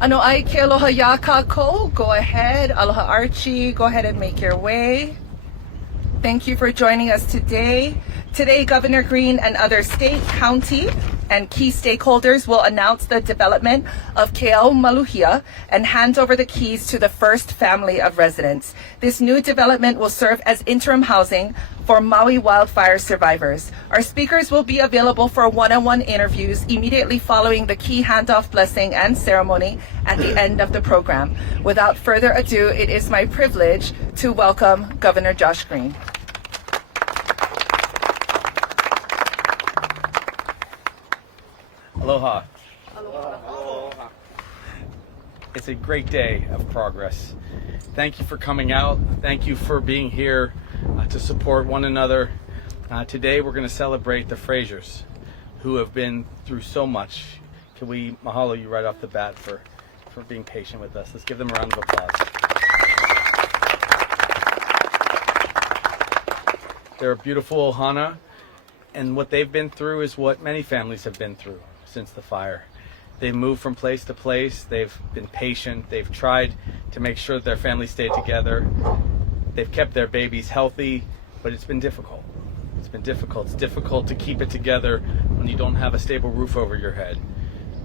Ano ai ke aloha ya kākou. Go ahead. Aloha Archie. Go ahead and make your way. Thank you for joining us today. Today, Governor Green and other state, county, and key stakeholders will announce the development of Ke Ao Maluhia and hand over the keys to the first family of residents. This new development will serve as interim housing for Maui wildfire survivors. Our speakers will be available for one-on-one interviews immediately following the key handoff blessing and ceremony at the end of the program. Without further ado, it is my privilege to welcome Governor Josh Green. Aloha. Aloha. It's a great day of progress. Thank you for coming out. Thank you for being here to support one another. Today we're going to celebrate the Frasers who have been through so much. Can we mahalo you right off the bat for being patient with us? Let's give them a round of applause. They're a beautiful ohana, and what they've been through is what many families have been through since the fire. They've moved from place to place. They've been patient. They've tried to make sure that their families stay together. They've kept their babies healthy, but it's been difficult. It's been difficult. It's difficult to keep it together when you don't have a stable roof over your head.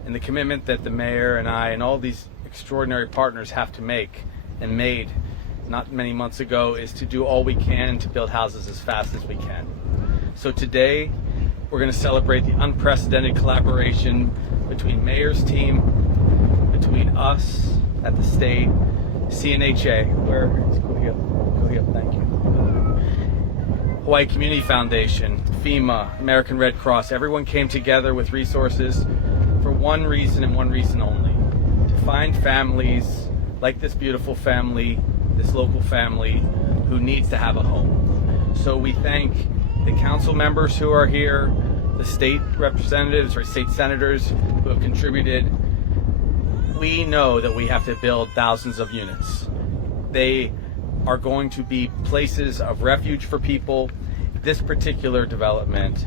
And the commitment that the mayor and I and all these extraordinary partners have to make and made not many months ago is to do all we can to build houses as fast as we can. So today, we're going to celebrate the unprecedented collaboration between Mayor's team, between us at the state, CNHA, where is Kūhiō, thank you, Hawaii Community Foundation, FEMA, American Red Cross. Everyone came together with resources for one reason and one reason only: to find families like this beautiful family, this local family who needs to have a home. So we thank the council members who are here, the state representatives or state senators who have contributed. We know that we have to build thousands of units. They are going to be places of refuge for people. This particular development,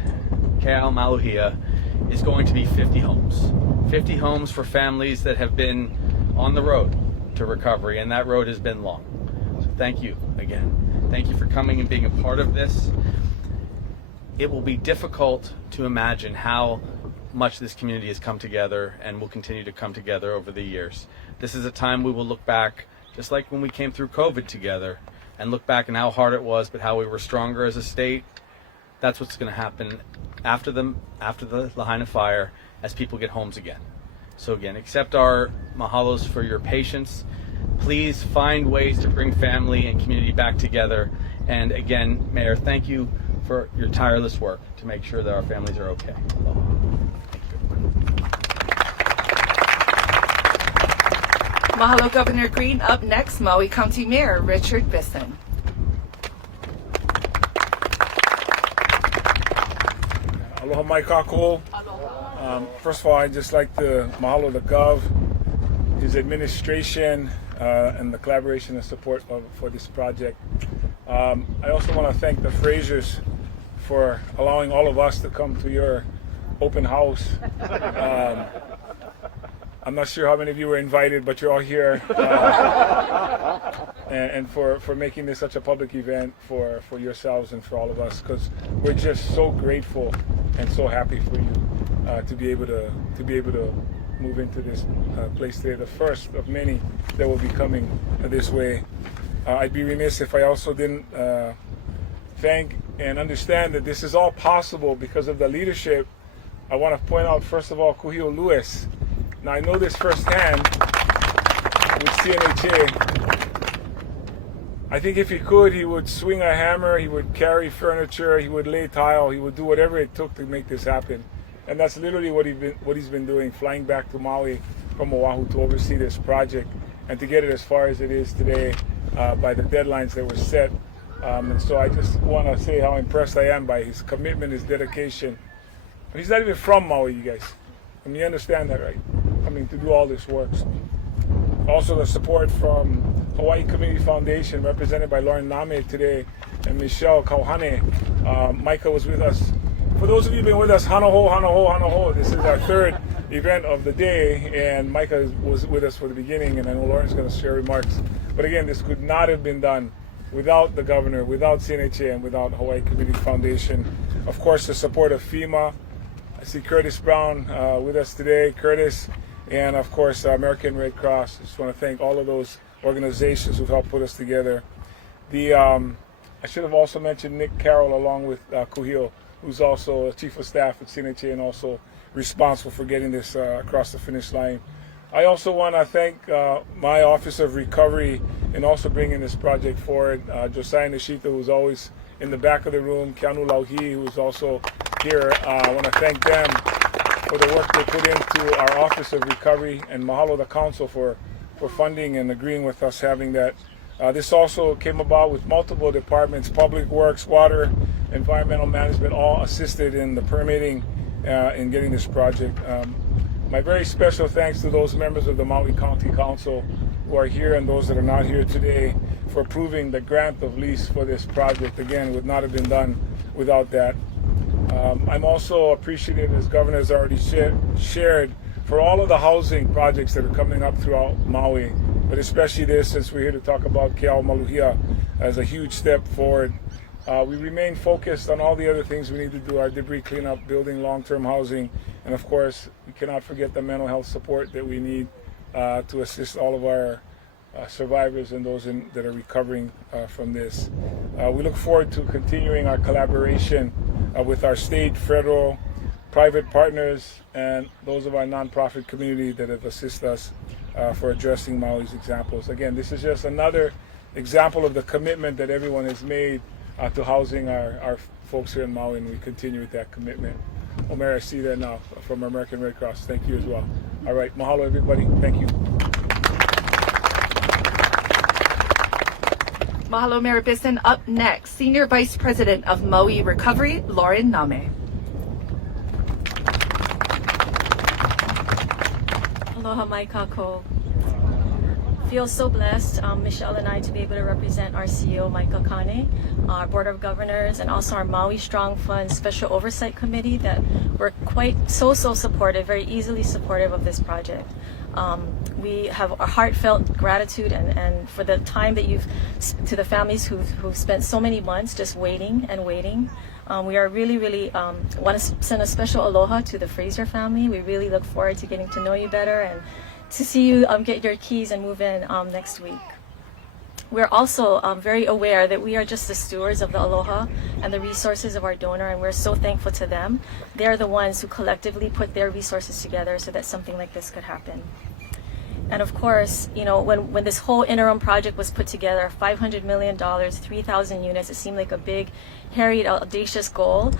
Ke Ao Maluhia, is going to be 50 homes. 50 homes for families that have been on the road to recovery, and that road has been long. So thank you again. Thank you for coming and being a part of this. It will be difficult to imagine how much this community has come together and will continue to come together over the years. This is a time we will look back, just like when we came through COVID together, and look back on how hard it was, but how we were stronger as a state. That's what's going to happen after the Lahaina fire as people get homes again. So again, accept our mahalos for your patience. Please find ways to bring family and community back together. And again, Mayor, thank you for your tireless work to make sure that our families are okay. Thank you. Mahalo, Governor Green. Up next, Maui County Mayor Richard Bissen. Aloha mai kākou. First of all, I'd just like to mahalo the Gov, his administration, and the collaboration and support for this project. I also want to thank the Frasers for allowing all of us to come to your open house. I'm not sure how many of you were invited, but you're all here. And for making this such a public event for yourselves and for all of us, because we're just so grateful and so happy for you to be able to move into this place today, the first of many that will be coming this way. I'd be remiss if I also didn't thank and understand that this is all possible because of the leadership. I want to point out, first of all, Kūhiō Lewis. Now, I know this firsthand with CNHA. I think if he could, he would swing a hammer, he would carry furniture, he would lay tile, he would do whatever it took to make this happen. And that's literally what he's been doing, flying back to Maui from Oahu to oversee this project and to get it as far as it is today by the deadlines that were set. And so I just want to say how impressed I am by his commitment, his dedication. He's not even from Maui, you guys. I mean, you understand that, right? Coming to do all this work. Also the support from Hawaii Community Foundation, represented by Lauren Nahme today, and Michelle Kauhane. Micah was with us. For those of you who've been with us, hana ho, hana ho, hana ho. This is our third event of the day, and Micah was with us for the beginning, and I know Lauren's going to share remarks. But again, this could not have been done without the governor, without CNHA, and without Hawaii Community Foundation. Of course, the support of FEMA. I see Curtis Brown with us today. Curtis, and of course, American Red Cross. I just want to thank all of those organizations who've helped put us together. I should have also mentioned Nick Carroll along with Kūhiō, who's also a chief of staff at CNHA and also responsible for getting this across the finish line. I also want to thank my Office of Recovery in also bringing this project forward. Josiah Nishita, who's always in the back of the room, Ke Ao Maluhia, who's also here. I want to thank them for the work they put into our Office of Recovery, and mahalo the council for funding and agreeing with us having that. This also came about with multiple departments, Public Works, Water, Environmental Management, all assisted in the permitting in getting this project. My very special thanks to those members of the Maui County Council who are here and those that are not here today for approving the grant of lease for this project. Again, would not have been done without that. I'm also appreciative, as Governor has already shared, for all of the housing projects that are coming up throughout Maui, but especially this, since we're here to talk about Ke Ao Maluhia as a huge step forward. We remain focused on all the other things we need to do, our debris cleanup, building long-term housing, and of course, we cannot forget the mental health support that we need to assist all of our survivors and those that are recovering from this. We look forward to continuing our collaboration with our state, federal, private partners, and those of our nonprofit community that have assisted us for addressing Maui's examples. Again, this is just another example of the commitment that everyone has made to housing our folks here in Maui, and we continue with that commitment. Omer, I see that now from American Red Cross. Thank you as well. All right, mahalo everybody. Thank you. Mahalo, Mayor Bissen. Up next, Senior Vice President of Maui Recovery, Lauren Nahme. Aloha mai kako. Feel so blessed, Michelle and I, to be able to represent our CEO, Micah Kane, our Board of Governors, and also our Maui Strong Fund Special Oversight Committee that were quite so supportive, very easily supportive of this project. We have a heartfelt gratitude and for the time that to the families who've spent so many months just waiting and waiting. We are really want to send a special aloha to the Fraser family. We really look forward to getting to know you better and to see you get your keys and move in next week. We're also very aware that we are just the stewards of the aloha and the resources of our donor, and we're so thankful to them. They're the ones who collectively put their resources together so that something like this could happen. And of course, you know, when this whole interim project was put together, $500 million, 3,000 units, it seemed like a big, hairy, audacious goal.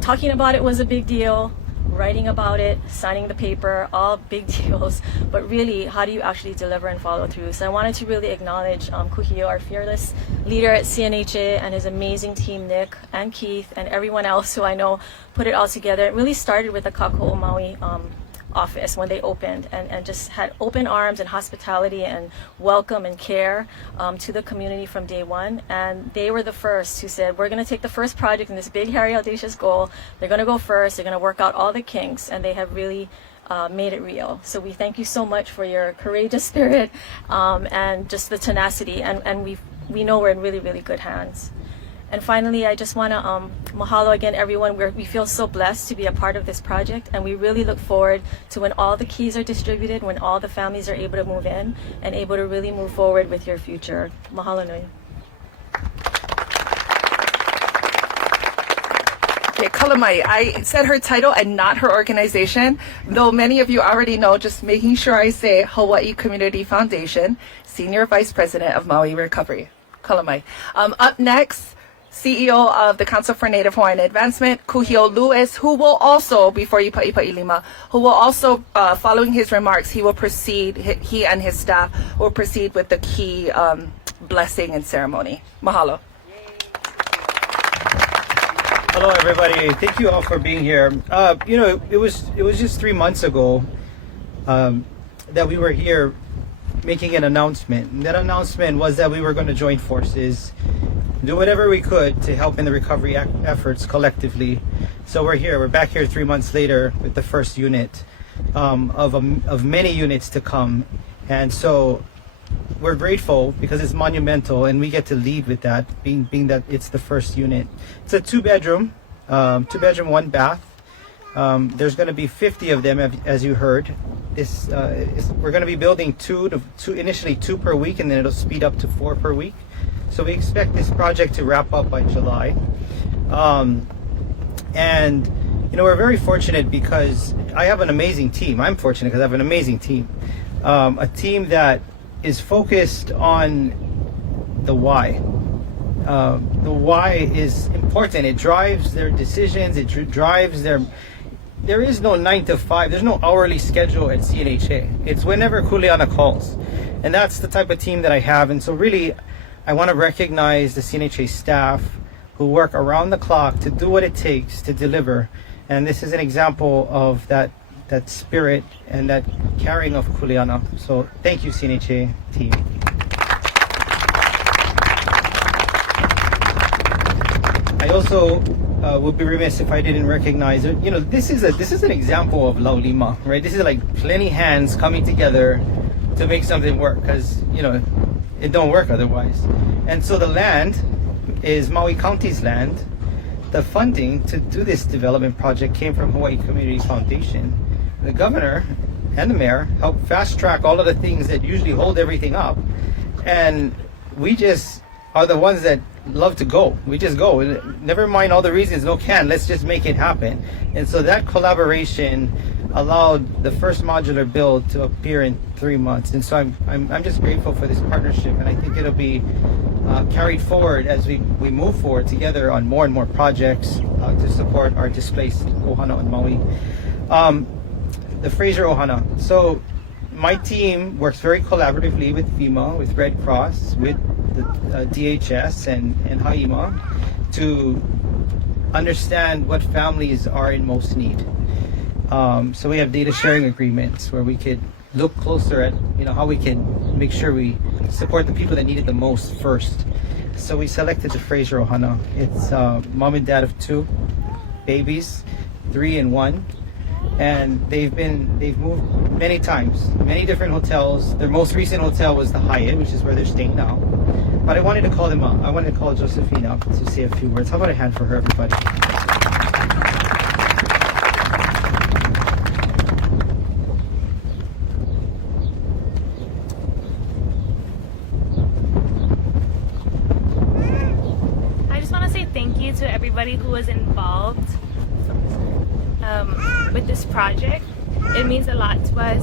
Talking about it was a big deal. Writing about it, signing the paper, all big deals, but really, how do you actually deliver and follow through? So I wanted to really acknowledge Kūhiō, our fearless leader at CNHA, and his amazing team, Nick and Keith, and everyone else who I know put it all together. It really started with the Kāko'o Maui office when they opened, and just had open arms and hospitality and welcome and care to the community from day one. And they were the first who said, we're going to take the first project in this big, hairy, audacious goal. They're going to go first. They're going to work out all the kinks, and they have really made it real. So we thank you so much for your courageous spirit and just the tenacity, and we know we're in really good hands. And finally, I just want to mahalo again everyone. We feel so blessed to be a part of this project, and we really look forward to when all the keys are distributed, when all the families are able to move in and able to really move forward with your future. Mahalo nui. Okay, Kalamai, I said her title and not her organization, though many of you already know, just making sure I say Hawaii Community Foundation, Senior Vice President of Maui Recovery. Kalamai. Up next, CEO of the Council for Native Hawaiian Advancement, Kūhiō Lewis, who will also, before you pa'i lima, who will also, following his remarks, he and his staff will proceed with the key blessing and ceremony. Mahalo. Hello, everybody. Thank you all for being here. You know, it was just 3 months ago that we were here making an announcement. And that announcement was that we were going to join forces, do whatever we could to help in the recovery efforts collectively. So we're here. We're back here 3 months later with the first unit. of many units to come. And so we're grateful because it's monumental and we get to lead with that, being that it's the first unit. It's a two-bedroom, 1 bath. There's going to be 50 of them, as you heard. We're going to be building initially two per week, and then it'll speed up to 4 per week. So we expect this project to wrap up by July. And we're very fortunate because I have an amazing team. I'm fortunate because I have an amazing team. A team that is focused on the why. The why is important. It drives their decisions. It drives their... There is no 9 to 5. There's no hourly schedule at CNHA. It's whenever Kuleana calls. And that's the type of team that I have. And so really, I want to recognize the CNHA staff who work around the clock to do what it takes to deliver. And this is an example of that spirit and that carrying of Kuleana. So thank you, CNHA team. I also would be remiss if I didn't recognize it. This is an example of Laulima, right? This is like plenty hands coming together to make something work, because it don't work otherwise. And so the land is Maui County's land. The funding to do this development project came from Hawaii Community Foundation. The governor and the mayor helped fast track all of the things that usually hold everything up, and we just are the ones that love to go. We just go. Never mind all the reasons, let's just make it happen. And so that collaboration allowed the first modular build to appear in 3 months. And so I'm just grateful for this partnership, and I think it'll be carried forward as we move forward together on more and more projects to support our displaced ohana on Maui. The Fraser Ohana. So my team works very collaboratively with FEMA, with Red Cross, with the DHS and Haima to understand what families are in most need. So we have data sharing agreements where we could look closer at how we can make sure we support the people that need it the most first. So we selected the Fraser Ohana. It's mom and dad of 2 babies, 3 and 1. And they've moved many times, many different hotels. Their most recent hotel was the Hyatt, which is where they're staying now. But I wanted to call them up. I wanted to call Josephine up to say a few words. How about a hand for her, everybody? I just want to say thank you to everybody who was involved with this project. It means a lot to us.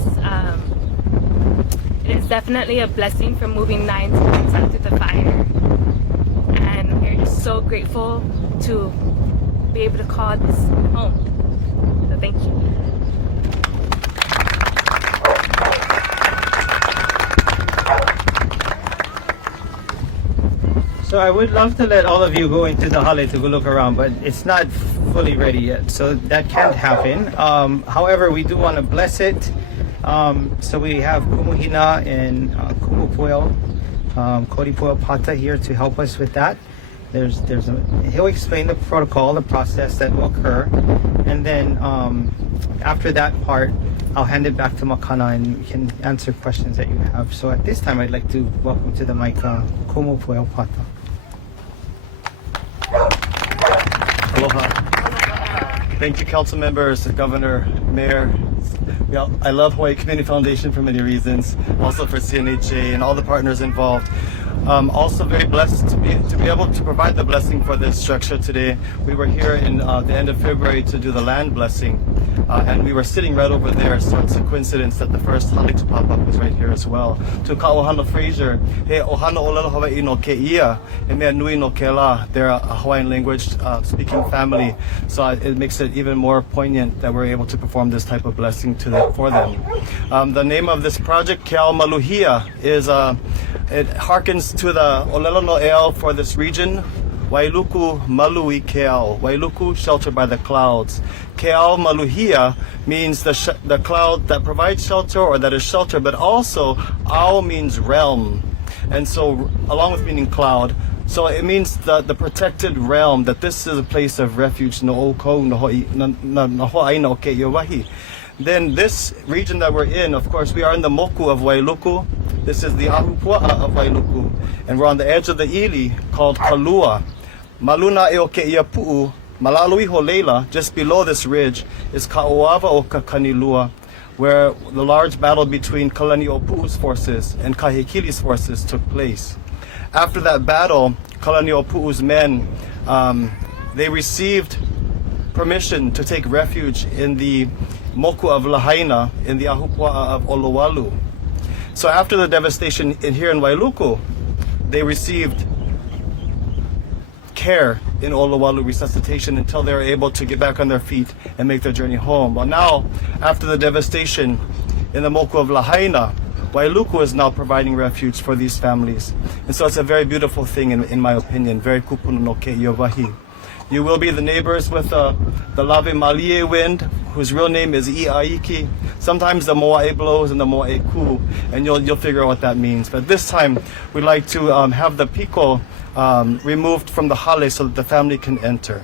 It is definitely a blessing from moving 9 times after the fire, and we're just so grateful to be able to call this home. So thank you. So I would love to let all of you go into the hale to go look around, but it's not fully ready yet, so that can't happen. However, we do want to bless it. So we have Kumuhina and Kumupueo, Koripueo Pata here to help us with that. He'll explain the protocol, the process that will occur, and then after that part, I'll hand it back to Makana and we can answer questions that you have. So at this time, I'd like to welcome to the mic Kumupueo Pata. Aloha. Thank you, council members, governor, mayor. I love Hawaii Community Foundation for many reasons, also for CNHA and all the partners involved. Also very blessed to be able to provide the blessing for this structure today. We were here in the end of February to do the land blessing, and we were sitting right over there, so it's a coincidence that the first hale to pop up is right here as well. To ka ohana Fraser, he ohana olelo Hawaii no ke ia, e mea nui no ke la. They're a Hawaiian language speaking family, so it makes it even more poignant that we're able to perform this type of blessing for them. The name of this project, Ke Ao Maluhia, is it harkens to the olelo no eo for this region. Wailuku Malui Ke Ao. Wailuku, sheltered by the clouds. Ke Ao Maluhia means the cloud that provides shelter or that is shelter, but also Ao means realm. And so, along with meaning cloud, so it means the protected realm, that this is a place of refuge. No oko no Hawaii no ke Iowahi. Then this region that we're in, of course, we are in the moku of Wailuku. This is the ahupua'a of Wailuku. And we're on the edge of the ili called Kalua. Maluna eo ke ia pu'u, Malalui Holeila, just below this ridge, is Ka'oava o Kakanilua, where the large battle between Kalani Opu'u's forces and Kahekili's forces took place. After that battle, Kalani Opu'u's men, they received permission to take refuge in the moku of Lahaina, in the ahupua'a of Olowalu. So after the devastation here in Wailuku, they received care in Olowalu resuscitation until they were able to get back on their feet and make their journey home. Well, now, after the devastation in the moku of Lahaina, Wailuku is now providing refuge for these families. And so it's a very beautiful thing, in my opinion, very kupuna no ke ia wahi. You will be the neighbors with the Lave Malie wind, whose real name is Iaiki. Sometimes the Moa'e blows and the Moa'e ku, and you'll figure out what that means. But this time, we'd like to have the piko removed from the hale so that the family can enter.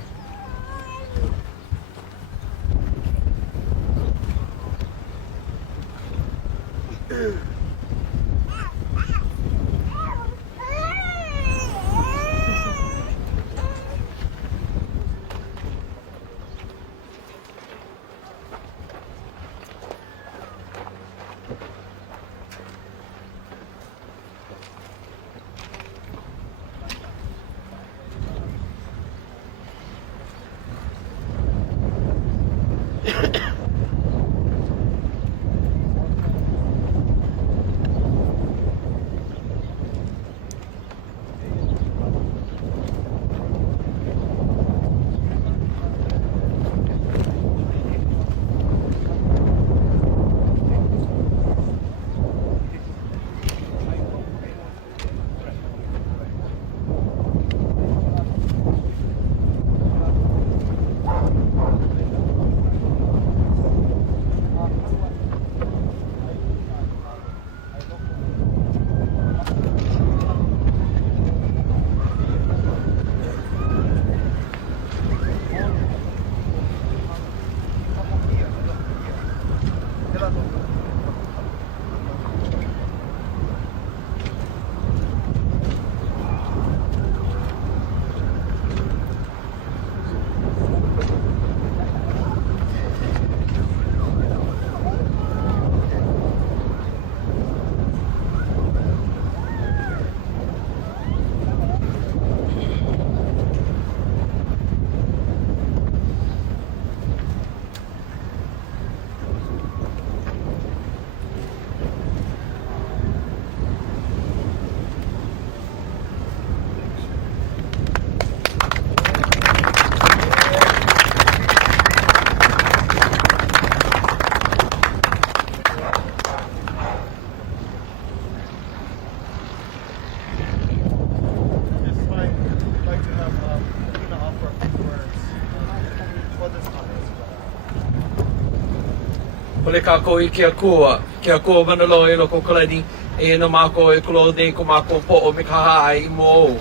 Ole kako I ke akua manalo e loko kalani e no mako e kulo nei ko mako po o me kaha ai mo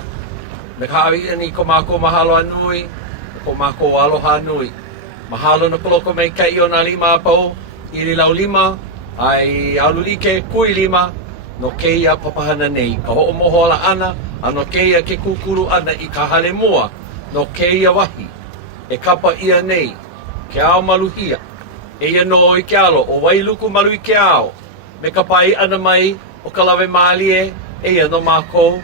me kaha ni ko mako mahalo anui ko mako aloha nui mahalo no koloko mai kai o na lima po I lau lima ai alulike kui lima no keia papahana nei ka ho moho ala ana ano keia ke kukuru ana I ka hale mua no keia wahi e kapa ia nei Ke Ao Maluhia e ia no I ke alo o Wailuku Malui Ke Ao me ka pai ana mai o ka lawe malie e ia no mako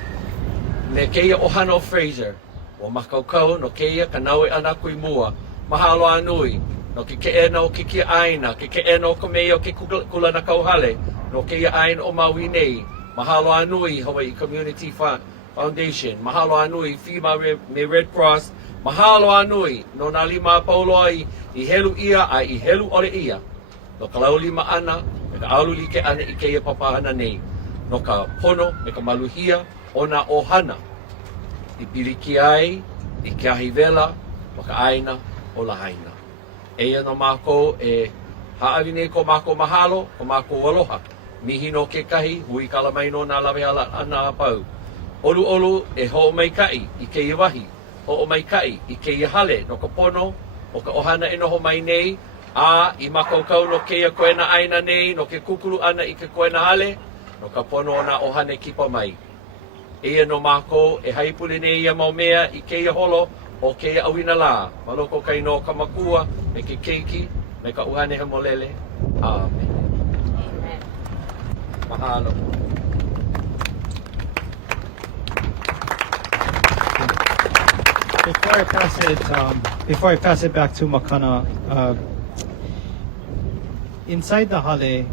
me keia ohana o Fraser o makaukau no keia ka naue ana kui mua mahalo anui no ke ena o ke kia aina ke ena o ka mea o ke kula na kauhale no keia aina o Maui nei mahalo anui Hawaii Community Foundation mahalo anui FEMA me Red Cross mahalo anui no na lima paulo ai I helu ia ai I helu ole ia no ka lau lima ana me ka aulu like ana I keia papahana nei no ka pono me ka maluhia o na ohana I piliki ai I ke ahi vela o ka aina o Lahaina eia no mako e haawi nei ko mako mahalo ko mako aloha mihi no ke kahi hui kala mai no na lawe ala ana pau olu olu e ho mai kai I keia wahi ho mai kai I keia hale no ka pono o ka ohana e noho mai nei A I makaukau no keia koe na aina nei, no ke kukuru ana I ke koe na hale, no ka pono o na ohana kipa mai. Eia no mako e haipuli nei ia mau mea I keia holo o keia awina la. Maloko kai no ka makua, me ke keiki, me ka uhane he molele. Amen. Mahalo. Before I pass it back to Makana, inside the hale,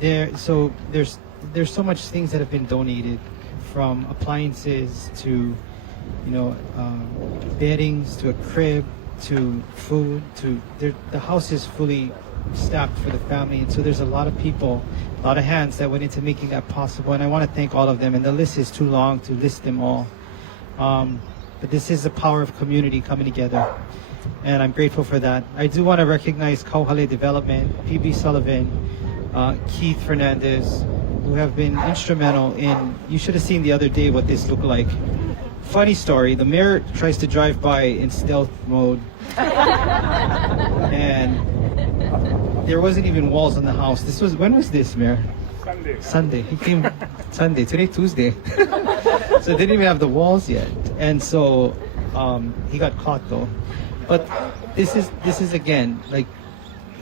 there's so much things that have been donated, from appliances to, beddings to a crib to food to the house is fully staffed for the family, and so there's a lot of people, a lot of hands that went into making that possible, and I want to thank all of them. And the list is too long to list them all. But this is the power of community coming together, and I'm grateful for that. I do want to recognize Kauhale Development, PB Sullivan, Keith Fernandez, who have been instrumental in, you should have seen the other day what this looked like. Funny story, the mayor tries to drive by in stealth mode, and there wasn't even walls on the house. When was this, Mayor? Sunday. He came Sunday. Today, Tuesday. So they didn't even have the walls yet. And so he got caught though. But this is again, like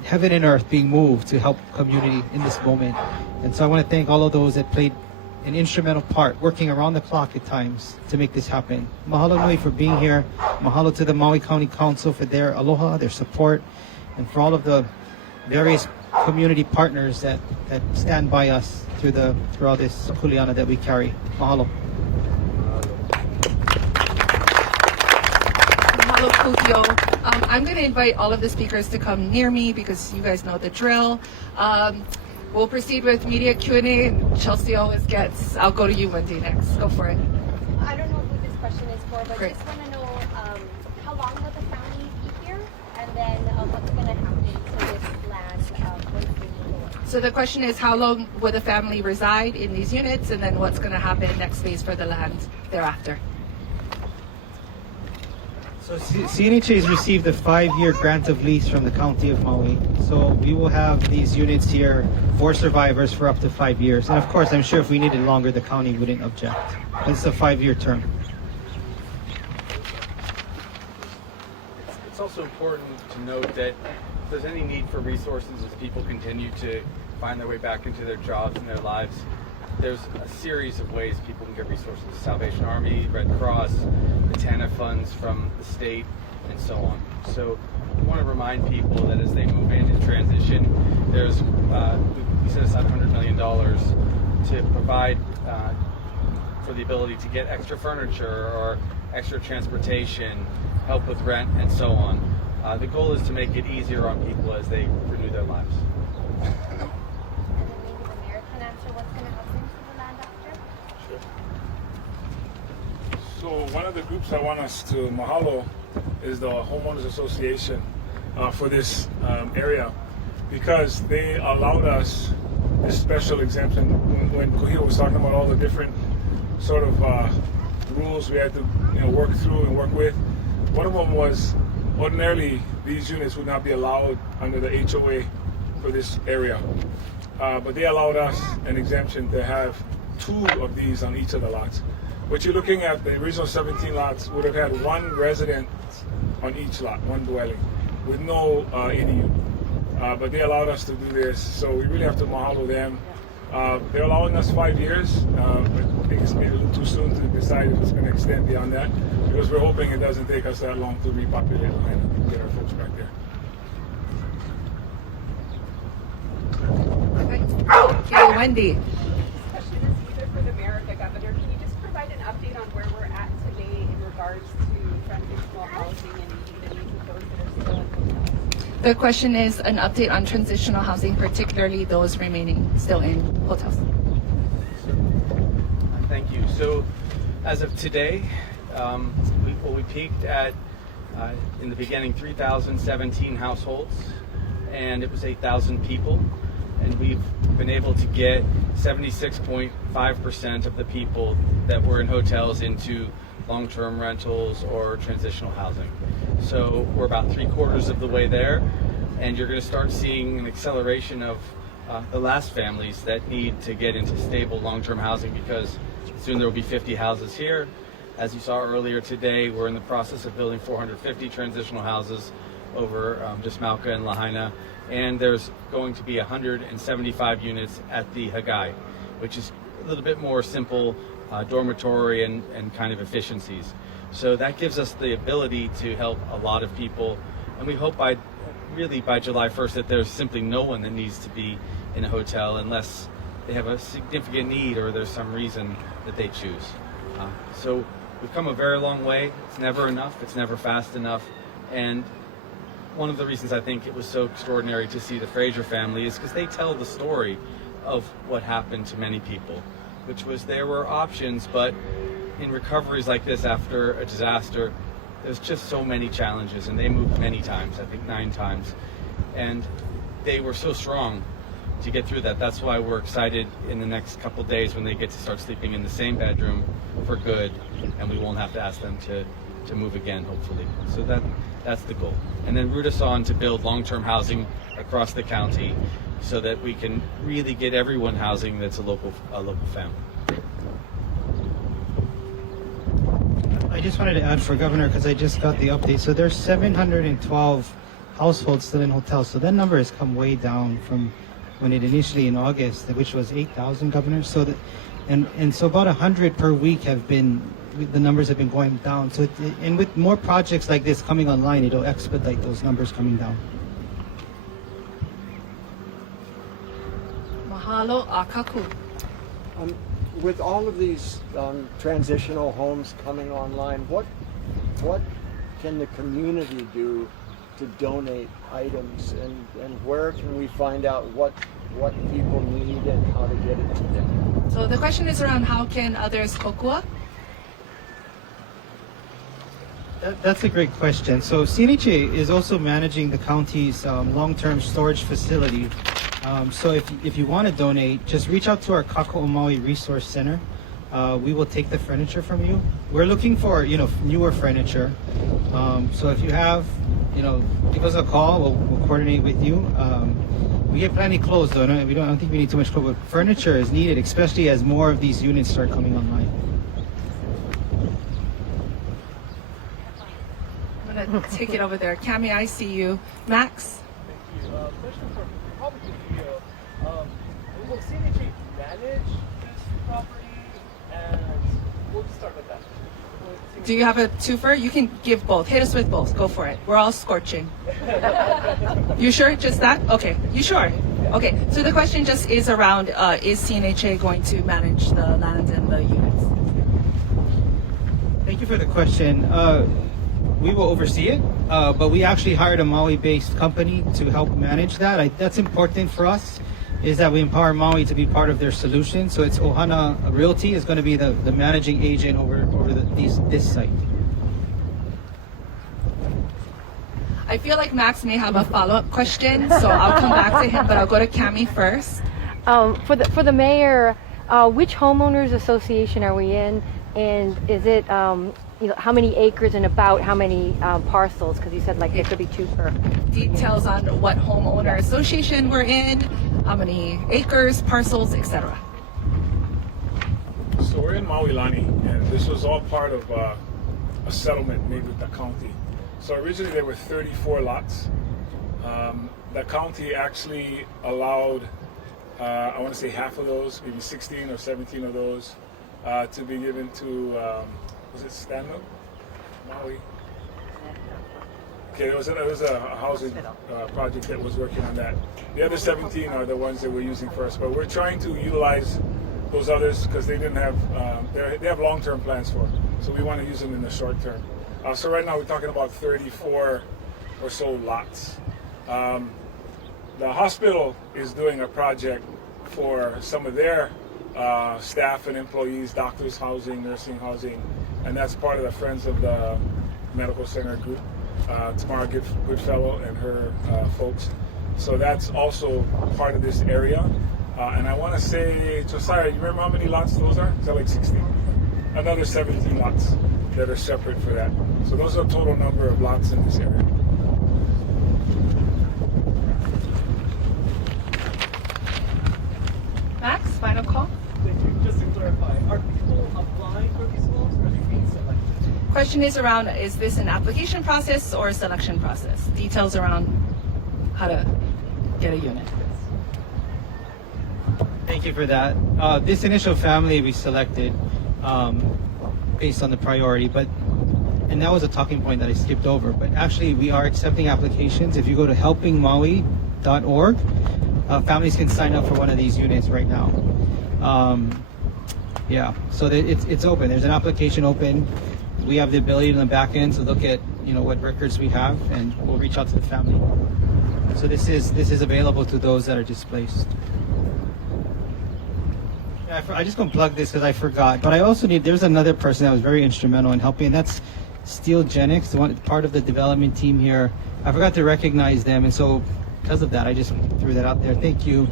heaven and earth being moved to help community in this moment. And so I want to thank all of those that played an instrumental part, working around the clock at times to make this happen. Mahalo nui for being here. Mahalo to the Maui County Council for their aloha, their support, and for all of the various community partners that stand by us through all this kuleana that we carry. Mahalo. Mahalo Kūhiō. I'm going to invite all of the speakers to come near me because you guys know the drill. We'll proceed with media Q&A. Chelsea always gets. I'll go to you, Wendy, next. Go for it. I don't know who this question is for, but Great. just want to know how long will the family be here, and then what's going to happen to this land once they move over? So the question is, how long will the family reside in these units, and then what's going to happen next phase for the land thereafter? So CNHA has received a 5-year grant of lease from the County of Maui. So we will have these units here for survivors for up to 5 years. And of course, I'm sure if we needed longer, the county wouldn't object. But it's a 5-year term. It's also important to note that if there's any need for resources as people continue to find their way back into their jobs and their lives, there's a series of ways people can get resources. Salvation Army, Red Cross, the TANF funds from the state, and so on. So we want to remind people that as they move in and transition, there's we set aside $100 million to provide for the ability to get extra furniture or extra transportation, help with rent, and so on. The goal is to make it easier on people as they renew their lives. So one of the groups I want us to mahalo is the Homeowners Association for this area, because they allowed us this special exemption. When Kūhiō was talking about all the different sort of rules we had to work through and work with, one of them was ordinarily these units would not be allowed under the HOA for this area, but they allowed us an exemption to have 2 of these on each of the lots. What you're looking at, the original 17 lots would have had 1 resident on each lot, 1 dwelling, with no ADU. But they allowed us to do this, so we really have to mahalo them. They're allowing us 5 years, but I think it's maybe a little too soon to decide if it's going to extend beyond that, because we're hoping it doesn't take us that long to repopulate the land and get our folks back there. Okay, Wendy. This question is either for the mayor or the governor. Can you just provide an update on where we're at today in regards to transitional housing and meeting the needs of those that are still in hotels? The question is an update on transitional housing, particularly those remaining still in hotels. Thank you. So, as of today, we peaked at, in the beginning, 3,017 households, and it was 8,000 people. And we've been able to get 76.5% of the people that were in hotels into long-term rentals or transitional housing. So we're about 3/4 of the way there. and you're going to start seeing an acceleration of the last families that need to get into stable long-term housing, because soon there will be 50 houses here. As you saw earlier today, we're in the process of building 450 transitional houses over just Mauka and Lahaina, and there's going to be 175 units at the Hagai, which is a little bit more simple dormitory and kind of efficiencies. So that gives us the ability to help a lot of people, and we hope by July 1st that there's simply no one that needs to be in a hotel unless they have a significant need or there's some reason that they choose. So we've come a very long way. It's never enough. It's never fast enough. And one of the reasons I think it was so extraordinary to see the Fraser family is because they tell the story of what happened to many people, which was there were options, but in recoveries like this after a disaster, there's just so many challenges, and they moved many times, I think 9 times, and they were so strong to get through that. That's why we're excited in the next couple of days when they get to start sleeping in the same bedroom for good, and we won't have to ask them to move again, hopefully. So that's the goal. And then root us on to build long-term housing across the county so that we can really get everyone housing that's a local family. I just wanted to add for Governor, because I just got the update. So there's 712 households still in hotels. So that number has come way down from when it initially in August, which was 8,000, Governor. So that, and so about 100 per week have been, the numbers have been going down. So and with more projects like this coming online, it'll expedite those numbers coming down. Mahalo akaku. With all of these transitional homes coming online, what can the community do to donate items, and where can we find out what people need and how to get it to them? So the question is around how can others kokua? That's a great question. So CNHA is also managing the county's long-term storage facility. So if you want to donate, just reach out to our Ke Ao Maui Resource Center. We will take the furniture from you. We're looking for newer furniture. So if you have, give us a call. We'll coordinate with you. We get plenty clothes though. I don't think we need too much clothes, but furniture is needed, especially as more of these units start coming online. I'm gonna take it over there. Cami, I see you. Max. Thank you. Question for probably Kūhiō. Will CNHA manage this property? And we'll just start with that. Do you have a twofer? You can give both. Hit us with both. Go for it. We're all scorching. You sure? Just that? Okay. You sure? Okay. So the question just is around, is CNHA going to manage the land and the units? Thank you for the question. We will oversee it, but we actually hired a Maui-based company to help manage that. That's important for us, is that we empower Maui to be part of their solution. So it's Ohana Realty is going to be the managing agent over this site. I feel like Max may have a follow-up question, so I'll come back to him, but I'll go to Cami first. For the mayor, which homeowners association are we in, and is it how many acres and about how many parcels? Because you said like there could be 2 per. Details on what homeowner association we're in, how many acres, parcels, etc. So we're in Maui Lani, and this was all part of a settlement made with the county. So originally there were 34 lots. The county actually allowed, I want to say half of those, maybe 16 or 17 of those, to be given to, was it Stanley? Maui? Okay, there was a housing project that was working on that. The other 17 are the ones that we're using first, but we're trying to utilize those others because they didn't have, they have long-term plans for them. So we want to use them in the short term. So right now we're talking about 34 or so lots. The hospital is doing a project for some of their staff and employees, doctors housing, nursing housing, and that's part of the Friends of the Medical Center group, Tamara Goodfellow and her folks. So that's also part of this area. And I want to say, Josiah, you remember how many lots those are? Is that like 16? Another 17 lots that are separate for that. So those are the total number of lots in this area. clarify, are people applying for these homes or are they being selected? Question is around, is this an application process or a selection process? Details around how to get a unit. Thank you for that. This initial family we selected based on the priority, and that was a talking point that I skipped over, but actually we are accepting applications. If you go to helpingmaui.org, families can sign up for one of these units right now. Yeah, so it's open. There's an application open. We have the ability in the back end to look at what records we have, and we'll reach out to the family. So this is available to those that are displaced. Yeah, I just gonna plug this because I forgot, but I also there's another person that was very instrumental in helping, and that's Steel Genix, part of the development team here. I forgot to recognize them, and so because of that, I just threw that out there. Thank you,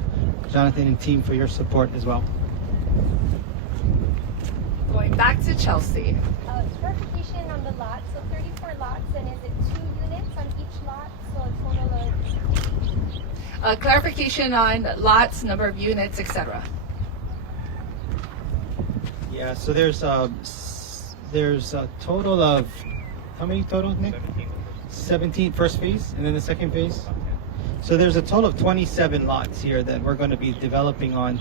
Jonathan and team, for your support as well. Going back to Chelsea. Clarification on the lot. So 34 lots, and is it 2 units on each lot? So a total of... Clarification on lots, number of units, etc. Yeah, so there's a total of, how many total, Nick? 17 first phase, and then the second phase. So there's a total of 27 lots here that we're going to be developing on.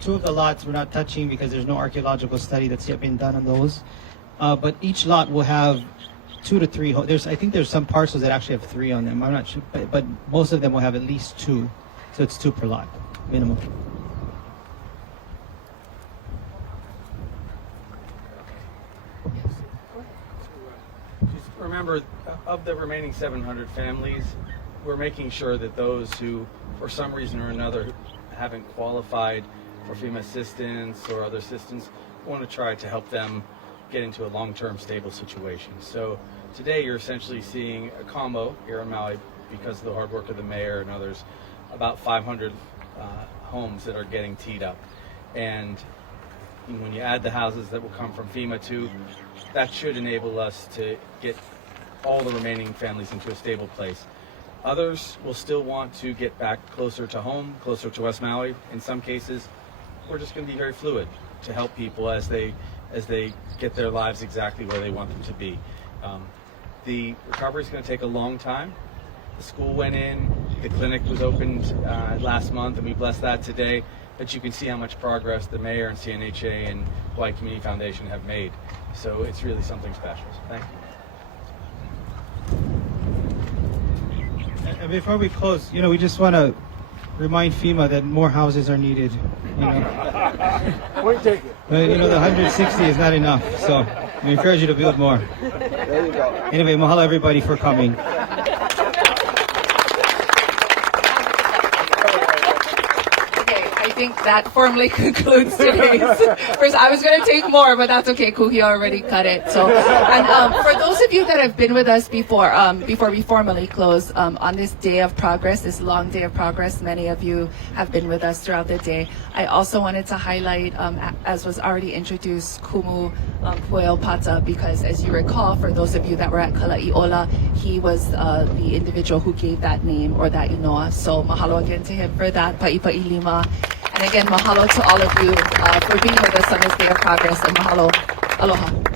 2 of the lots we're not touching because there's no archaeological study that's yet been done on those. But each lot will have 2 to 3. I think there's some parcels that actually have 3 on them. I'm not sure, but most of them will have at least 2. So it's 2 per lot, minimum. Remember, of the remaining 700 families, we're making sure that those who, for some reason or another, haven't qualified for FEMA assistance or other assistance, we want to try to help them get into a long-term stable situation. So today you're essentially seeing a combo here in Maui, because of the hard work of the mayor and others, about 500 homes that are getting teed up. And when you add the houses that will come from FEMA too, that should enable us to get all the remaining families into a stable place. Others will still want to get back closer to home, closer to West Maui. In some cases, we're just going to be very fluid to help people as they get their lives exactly where they want them to be. The recovery is going to take a long time. The school went in, the clinic was opened last month, and we blessed that today. But you can see how much progress the mayor and CNHA and Hawaii Community Foundation have made. So it's really something special. So thank you. And before we close, we just want to remind FEMA that more houses are needed. Point taken. The 160 is not enough, so we encourage you to build more. There you go. Anyway, mahalo everybody for coming. I think that formally concludes today's. First, I was going to take more, but that's okay. Kūhiō already cut it. So, and for those of you that have been with us before we formally close, on this day of progress, this long day of progress, many of you have been with us throughout the day. I also wanted to highlight, as was already introduced, Kumu Pueo Pata, because as you recall, for those of you that were at Kala'iola, he was the individual who gave that name or that inoa. So mahalo again to him for that. Pa'ipa'i lima. And again, mahalo to all of you for being with us on this day of progress, and mahalo. Aloha.